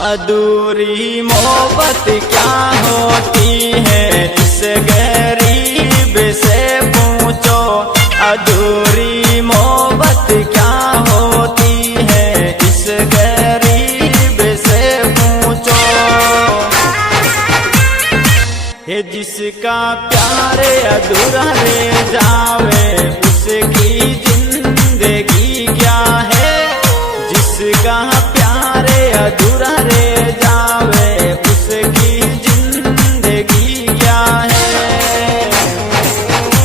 अधूरी मोहब्बत क्या होती है, इस गरीब से पूछो। अधूरी मोहब्बत क्या होती है, इस गरीब से पूछो। ये जिसका प्यार अधूरा रह जावे, उसकी जिंदगी क्या है। जिसका प्यार अधूरा रह